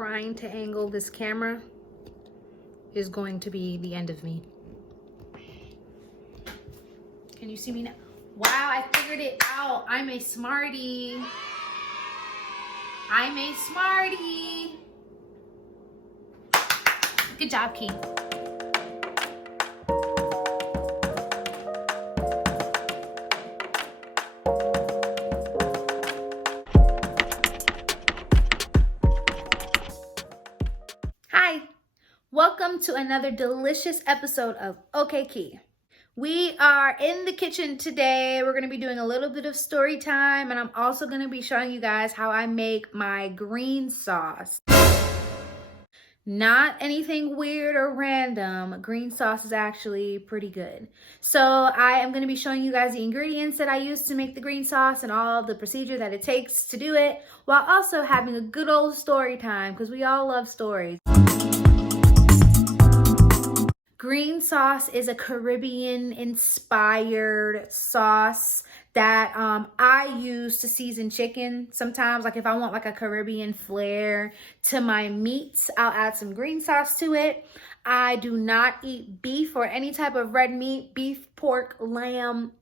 trying to angle this camera is going to be the end of me. Can you see me now? Wow, I figured it out. I'm a smarty. I'm a smarty. Good job, Key. Hi, welcome to another delicious episode of Okay Key. We are in the kitchen today. We're going to be doing a little bit of story time, and I'm also going to be showing you guys how I make my green sauce. Not anything weird or random. Green sauce is actually pretty good. So I am going to be showing you guys the ingredients that I use to make the green sauce and all of the procedure that it takes to do it, while also having a good old story time, because we all love stories. Green sauce is a Caribbean-inspired sauce that I use to season chicken. Sometimes, like if I want like a Caribbean flair to my meats, I'll add some green sauce to it. I do not eat beef or any type of red meat, beef, pork, lamb,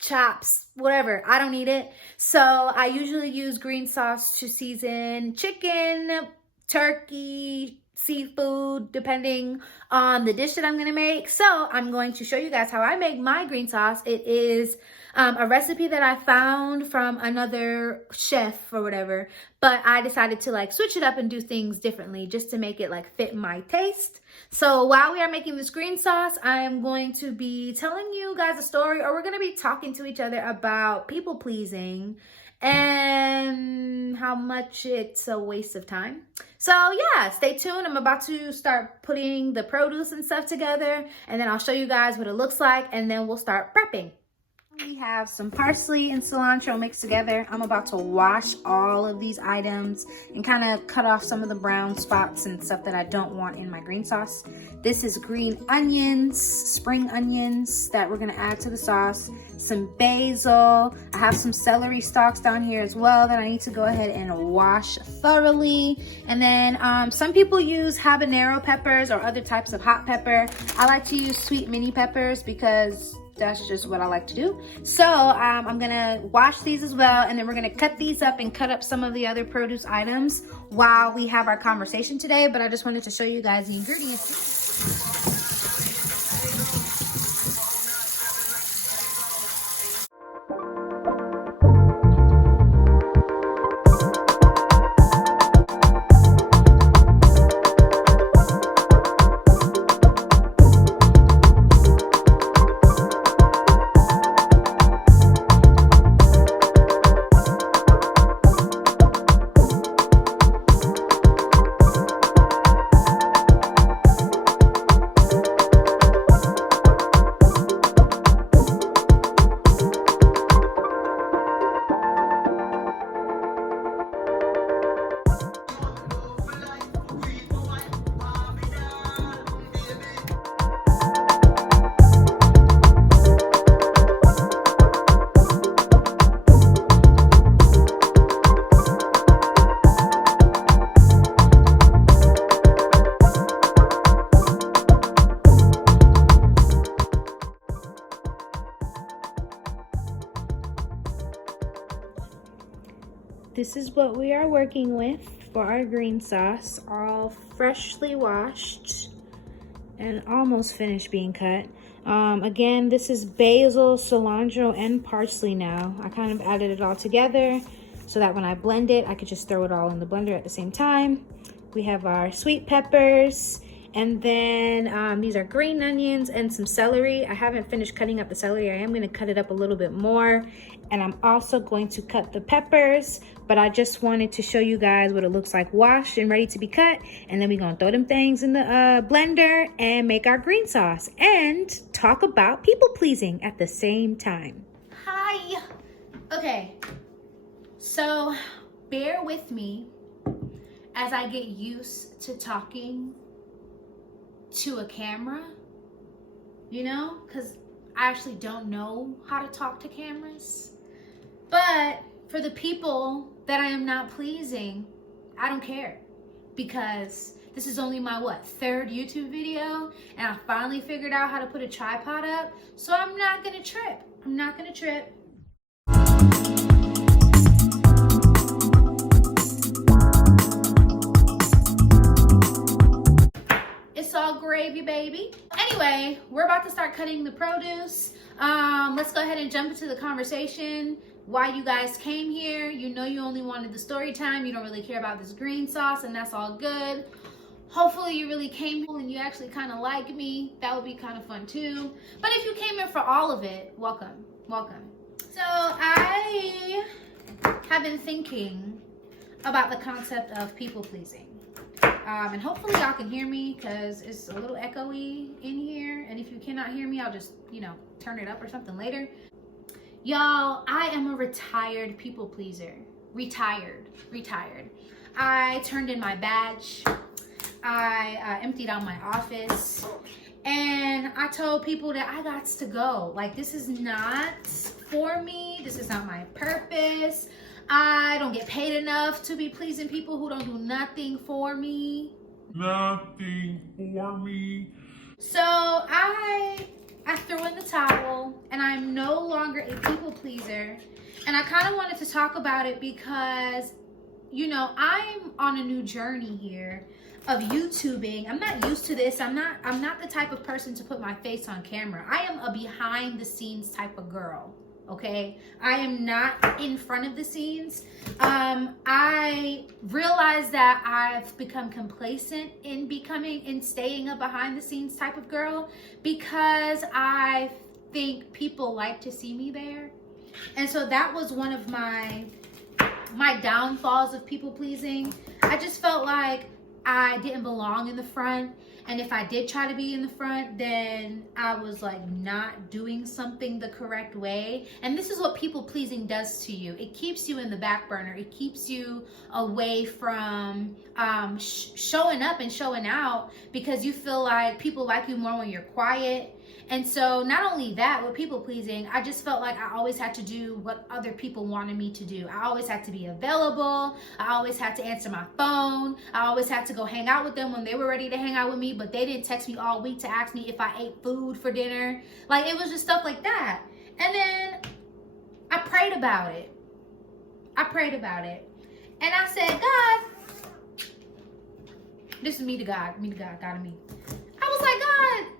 chops, whatever. I don't eat it. So I usually use green sauce to season chicken, turkey, seafood, depending on the dish that I'm gonna make. So I'm going to show you guys how I make my green sauce. It is a recipe that I found from another chef or whatever, but I decided to like switch it up and do things differently just to make it like fit my taste. So while we are making this green sauce, I am going to be telling you guys a story, or we're gonna be talking to each other about people pleasing and how much it's a waste of time. So yeah, stay tuned. I'm about to start putting the produce and stuff together, and then I'll show you guys what it looks like, and then we'll start prepping. We have some parsley and cilantro mixed together. I'm about to wash all of these items and kind of cut off some of the brown spots and stuff that I don't want in my green sauce. This is green onions, spring onions that we're gonna add to the sauce. Some basil. I have some celery stalks down here as well that I need to go ahead and wash thoroughly. And then some people use habanero peppers or other types of hot pepper. I like to use sweet mini peppers because that's just what I like to do. So I'm gonna wash these as well, and then we're gonna cut these up and cut up some of the other produce items while we have our conversation today. But I just wanted to show you guys the ingredients. This is what we are working with for our green sauce, all freshly washed and almost finished being cut. Again, this is basil, cilantro, and parsley now. I kind of added it all together so that when I blend it, I could just throw it all in the blender at the same time. We have our sweet peppers, and then these are green onions and some celery. I haven't finished cutting up the celery. I am gonna cut it up a little bit more, and I'm also going to cut the peppers, but I just wanted to show you guys what it looks like washed and ready to be cut, and then we're gonna throw them things in the blender and make our green sauce and talk about people pleasing at the same time. Hi. Okay, so bear with me as I get used to talking to a camera, you know, because I actually don't know how to talk to cameras. But for the people that I am not pleasing, I don't care. because this is only my, what, 3rd YouTube video, and I finally figured out how to put a tripod up, so I'm not gonna trip. I'm not gonna trip. It's all gravy, baby. Anyway, we're about to start cutting the produce. Let's go ahead and jump into the conversation. Why you guys came here. You know you only wanted the story time. You don't really care about this green sauce, and that's all good. Hopefully you really came here and you actually kind of like me. That would be kind of fun too. But if you came here for all of it, welcome, welcome. So I have been thinking about the concept of people pleasing. And hopefully y'all can hear me because it's a little echoey in here. And if you cannot hear me, I'll just, you know, turn it up or something later. Y'all, I am a retired people pleaser. Retired. I turned in my badge. I emptied out my office. And I told people that I got to go. Like, this is not for me. This is not my purpose. I don't get paid enough to be pleasing people who don't do nothing for me. So I threw in the towel, and I'm no longer a people pleaser. And I kind of wanted to talk about it because, you know, I'm on a new journey here of YouTubing. I'm not used to this. I'm not the type of person to put my face on camera. I am a behind the scenes type of girl. Okay, I am not in front of the scenes. I realize that I've become complacent in staying a behind the scenes type of girl because I think people like to see me there. And so that was one of my downfalls of people pleasing. I just felt like I didn't belong in the front. And if I did try to be in the front, then I was like not doing something the correct way. And this is what people pleasing does to you. It keeps you in the back burner. It keeps you away from showing up and showing out because you feel like people like you more when you're quiet. And so not only that, with people pleasing, I just felt like I always had to do what other people wanted me to do. I always had to be available. I always had to answer my phone. I always had to go hang out with them when they were ready to hang out with me, but they didn't text me all week to ask me if I ate food for dinner. Like, it was just stuff like that. And then I prayed about it. And I said, God, this is me to God, God to me. I was like, God,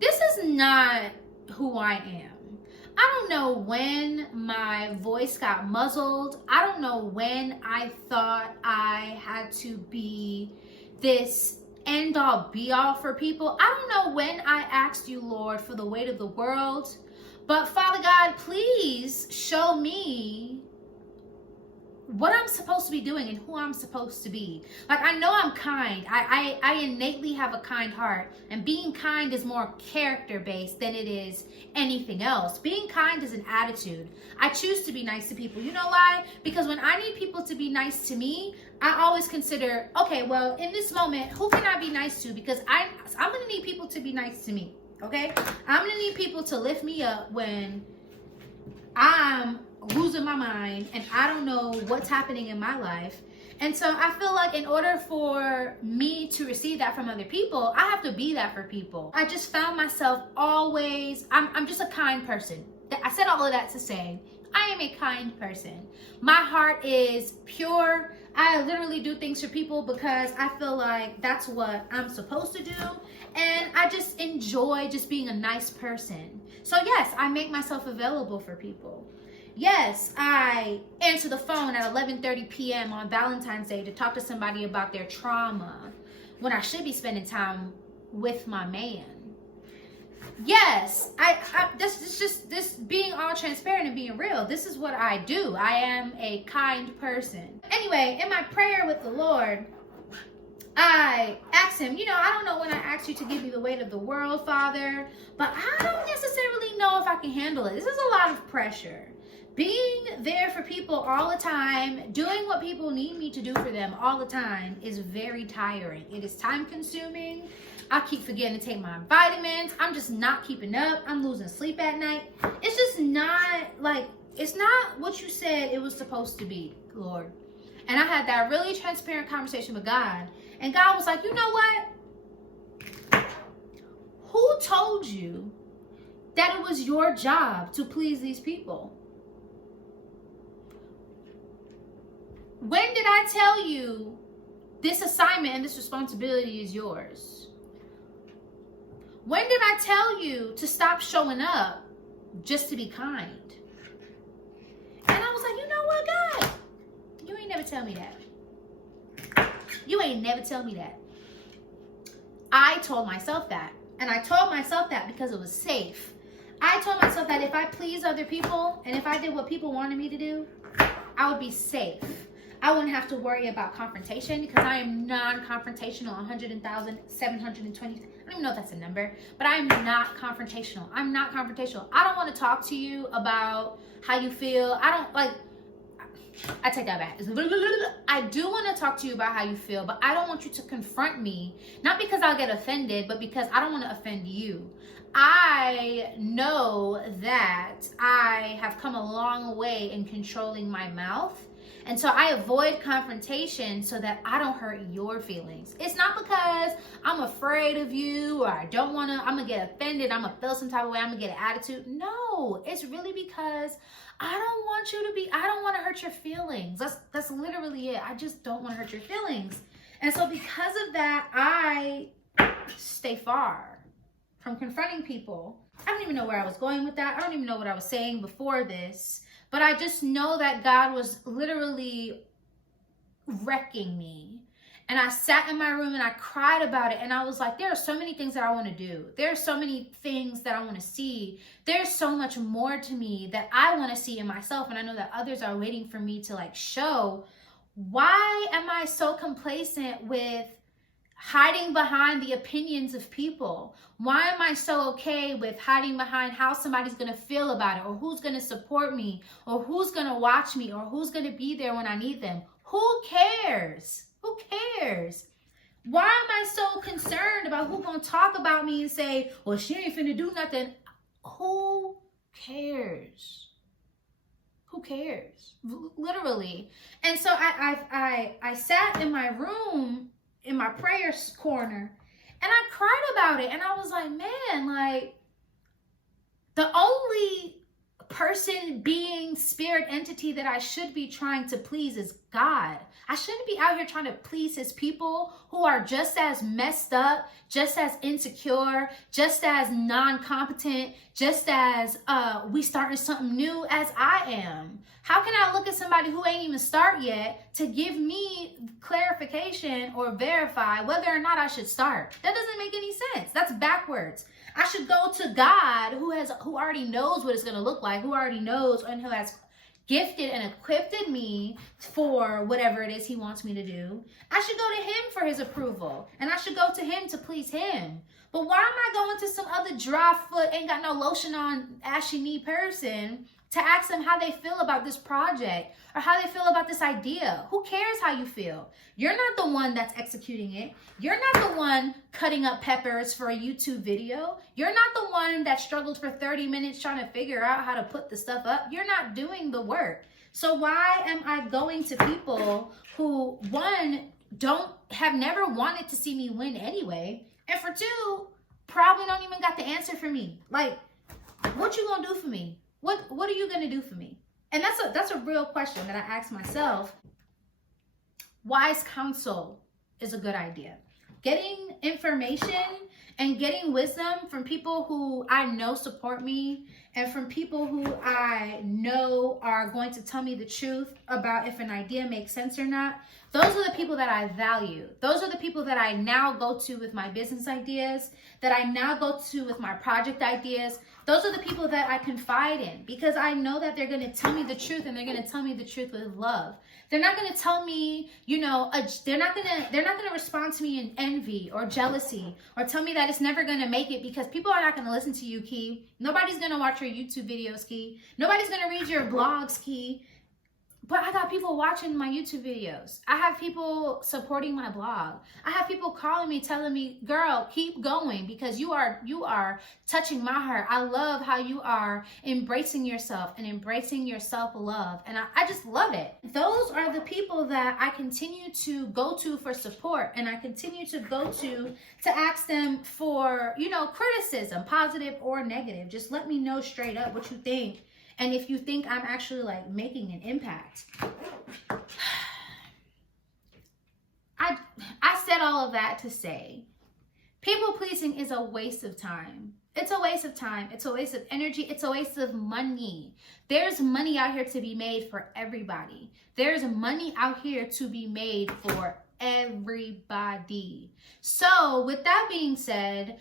this is not who I am. I don't know when my voice got muzzled. I don't know when I thought I had to be this end all be all for people. I don't know when I asked you, Lord, for the weight of the world. But Father God, please show me what I'm supposed to be doing and who I'm supposed to be. Like, I know I'm kind. I innately have a kind heart. And being kind is more character-based than it is anything else. Being kind is an attitude. I choose to be nice to people. You know why? Because when I need people to be nice to me, I always consider, okay, well, in this moment, who can I be nice to? Because I'm going to need people to be nice to me, okay? I'm going to need people to lift me up when I'm losing my mind and I don't know what's happening in my life. And so I feel like in order for me to receive that from other people, I have to be that for people. I just found myself always, I'm just a kind person. I said all of that to say, I am a kind person. My heart is pure. I literally do things for people because I feel like that's what I'm supposed to do. And I just enjoy just being a nice person. So yes, I make myself available for people. Yes, I answer the phone at 11:30 p.m. on Valentine's Day to talk to somebody about their trauma when I should be spending time with my man. Yes, this being all transparent and being real. This is what I do. I am a kind person. Anyway, in my prayer with the Lord, I asked him, you know, I don't know when I asked you to give me the weight of the world, Father, but I don't necessarily know if I can handle it. This is a lot of pressure. Being there for people all the time, doing what people need me to do for them all the time is very tiring. It is time consuming. I keep forgetting to take my vitamins. I'm just not keeping up. I'm losing sleep at night. It's just not like, it's not what you said it was supposed to be, Lord. And I had that really transparent conversation with God. And God was like, you know what? Who told you that it was your job to please these people? When did I tell you this assignment and this responsibility is yours? When did I tell you to stop showing up just to be kind? And I was like, you know what, God? You ain't never tell me that. You ain't never tell me that. I told myself that. And I told myself that because it was safe. I told myself that if I pleased other people and if I did what people wanted me to do, I would be safe. I wouldn't have to worry about confrontation because I am non-confrontational. 100,720. I don't even know if that's a number, but I'm not confrontational. I'm not confrontational. I don't want to talk to you about how you feel. I take that back. I do want to talk to you about how you feel, but I don't want you to confront me. Not because I'll get offended, but because I don't want to offend you. I know that I have come a long way in controlling my mouth. And so I avoid confrontation so that I don't hurt your feelings. It's not because I'm afraid of you or I'm going to get offended, I'm going to feel some type of way, I'm going to get an attitude. No, it's really because I don't want to hurt your feelings. That's literally it. I just don't want to hurt your feelings. And so because of that, I stay far from confronting people. I don't even know where I was going with that. I don't even know what I was saying before this. But I just know that God was literally wrecking me. And I sat in my room and I cried about it. And I was like, there are so many things that I want to do. There are so many things that I want to see. There's so much more to me that I want to see in myself. And I know that others are waiting for me to show. Why am I so complacent with hiding behind the opinions of people? Why am I so okay with hiding behind how somebody's going to feel about it, or who's going to support me, or who's going to watch me, or who's going to be there when I need them? Who cares? Who cares? Why am I so concerned about who's going to talk about me and say, well, she ain't finna do nothing? Who cares? Who cares? Literally. And so I sat in my room in my prayer corner and I cried about it. And I was like, man, the only person, being, spirit, entity that I should be trying to please is God. I shouldn't be out here trying to please his people who are just as messed up, just as insecure, just as non-competent, just as we starting something new as I am. How can I look at somebody who ain't even start yet to give me clarification or verify whether or not I should start? That doesn't make any sense. That's backwards. I should go to God who already knows what it's going to look like, who already knows and who has gifted and equipped me for whatever it is he wants me to do. I should go to him for his approval, and I should go to him to please him. But why am I going to some other dry foot, ain't got no lotion on, ashy knee person to ask them how they feel about this project or how they feel about this idea? Who cares how you feel? You're not the one that's executing it. You're not the one cutting up peppers for a YouTube video. You're not the one that struggled for 30 minutes trying to figure out how to put the stuff up. You're not doing the work. So why am I going to people who, one, have never wanted to see me win anyway, and for two, probably don't even got the answer for me? What you gonna do for me? What are you gonna do for me? And that's a real question that I ask myself. Wise counsel is a good idea. Getting information and getting wisdom from people who I know support me and from people who I know are going to tell me the truth about if an idea makes sense or not. Those are the people that I value. Those are the people that I now go to with my business ideas, that I now go to with my project ideas. Those are the people that I confide in because I know that they're going to tell me the truth, and they're going to tell me the truth with love. They're not going to tell me, they're not going to respond to me in envy or jealousy or tell me that it's never going to make it, because people are not going to listen to you, Key. Nobody's going to watch your YouTube videos, Key. Nobody's going to read your blogs, Key. But I got people watching my YouTube videos. I have people supporting my blog. I have people calling me, telling me, girl, keep going, because you are touching my heart. I love how you are embracing yourself and embracing your self-love. And I just love it. Those are the people that I continue to go to for support. And I continue to go to ask them for, you know, criticism, positive or negative. Just let me know straight up what you think. And if you think I'm actually like making an impact. I said all of that to say, people pleasing is a waste of time. It's a waste of time. It's a waste of energy. It's a waste of money. There's money out here to be made for everybody. There's money out here to be made for everybody. So with that being said,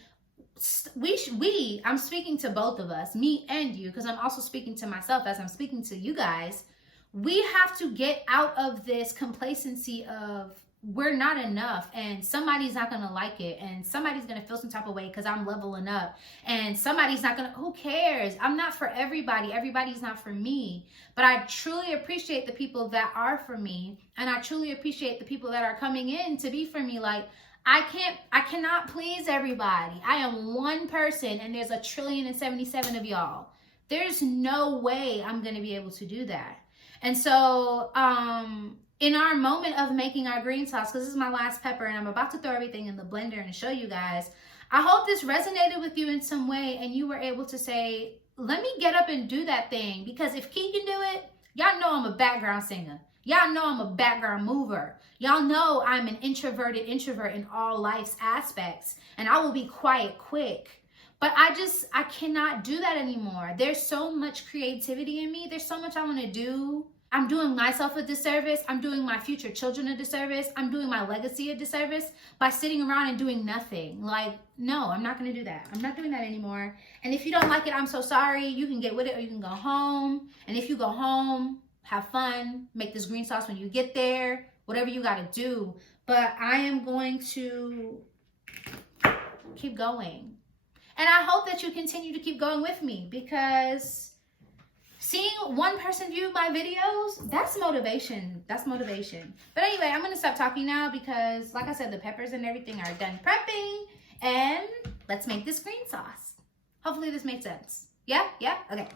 I'm speaking to both of us, me and you, because I'm also speaking to myself as I'm speaking to you guys. We have to get out of this complacency of we're not enough and somebody's not going to like it and somebody's going to feel some type of way because I'm leveling up and somebody's not going to, who cares? I'm not for everybody. Everybody's not for me. But I truly appreciate the people that are for me, and I truly appreciate the people that are coming in to be for me. Like, I cannot please everybody. I am one person and there's 1,077,000,000 of y'all. There's no way I'm going to be able to do that. And so, in our moment of making our green sauce, because this is my last pepper and I'm about to throw everything in the blender and show you guys, I hope this resonated with you in some way and you were able to say, let me get up and do that thing. Because if Key can do it, y'all know I'm a background singer. Y'all know I'm a background mover. Y'all know I'm an introvert in all life's aspects. And I will be quiet quick. But I cannot do that anymore. There's so much creativity in me. There's so much I want to do. I'm doing myself a disservice. I'm doing my future children a disservice. I'm doing my legacy a disservice by sitting around and doing nothing. Like, no, I'm not going to do that. I'm not doing that anymore. And if you don't like it, I'm so sorry. You can get with it or you can go home. And if you go home, have fun, make this green sauce when you get there, whatever you got to do. But I am going to keep going. And I hope that you continue to keep going with me, because seeing one person view my videos, that's motivation. That's motivation. But anyway, I'm going to stop talking now because, like I said, the peppers and everything are done prepping. And let's make this green sauce. Hopefully this made sense. Yeah? Yeah? Okay.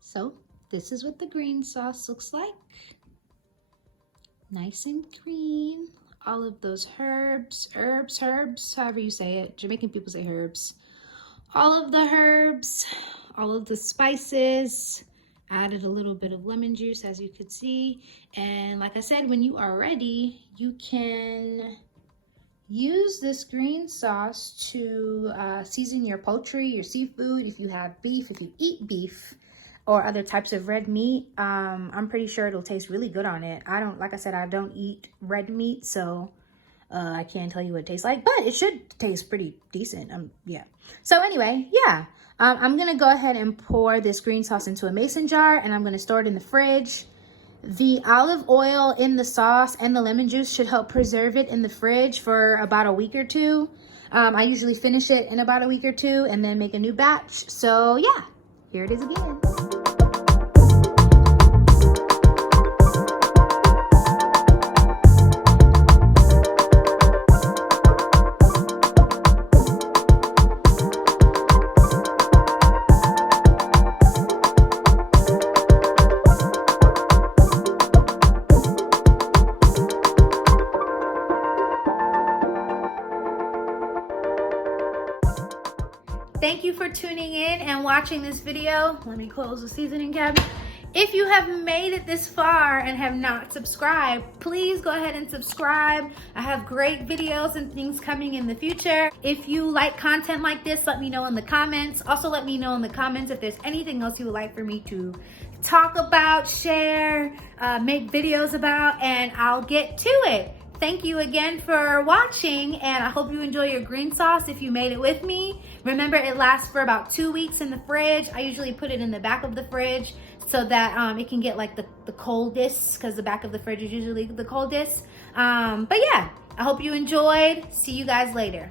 So this is what the green sauce looks like. Nice and green. All of those herbs, however you say it. Jamaican people say herbs. All of the herbs, all of the spices. Added a little bit of lemon juice, as you could see. And like I said, when you are ready, you can use this green sauce to season your poultry, your seafood. If you have beef, if you eat beef, or other types of red meat, I'm pretty sure it'll taste really good on it. Like I said, I don't eat red meat, so I can't tell you what it tastes like, but it should taste pretty decent. Yeah. So anyway, yeah. I'm gonna go ahead and pour this green sauce into a mason jar, and I'm gonna store it in the fridge. The olive oil in the sauce and the lemon juice should help preserve it in the fridge for about a week or two. I usually finish it in about a week or two and then make a new batch. So yeah, here it is again. Thank you for tuning in and watching this video. Let me close the seasoning cabinet. If you have made it this far and have not subscribed, please go ahead and subscribe. I have great videos and things coming in the future. If you like content like this, let me know in the comments. Also, let me know in the comments if there's anything else you would like for me to talk about, share, make videos about, and I'll get to it. Thank you again for watching, and I hope you enjoy your green sauce if you made it with me. Remember, it lasts for about 2 weeks in the fridge. I usually put it in the back of the fridge so that it can get like the coldest, because the back of the fridge is usually the coldest. But yeah, I hope you enjoyed. See you guys later.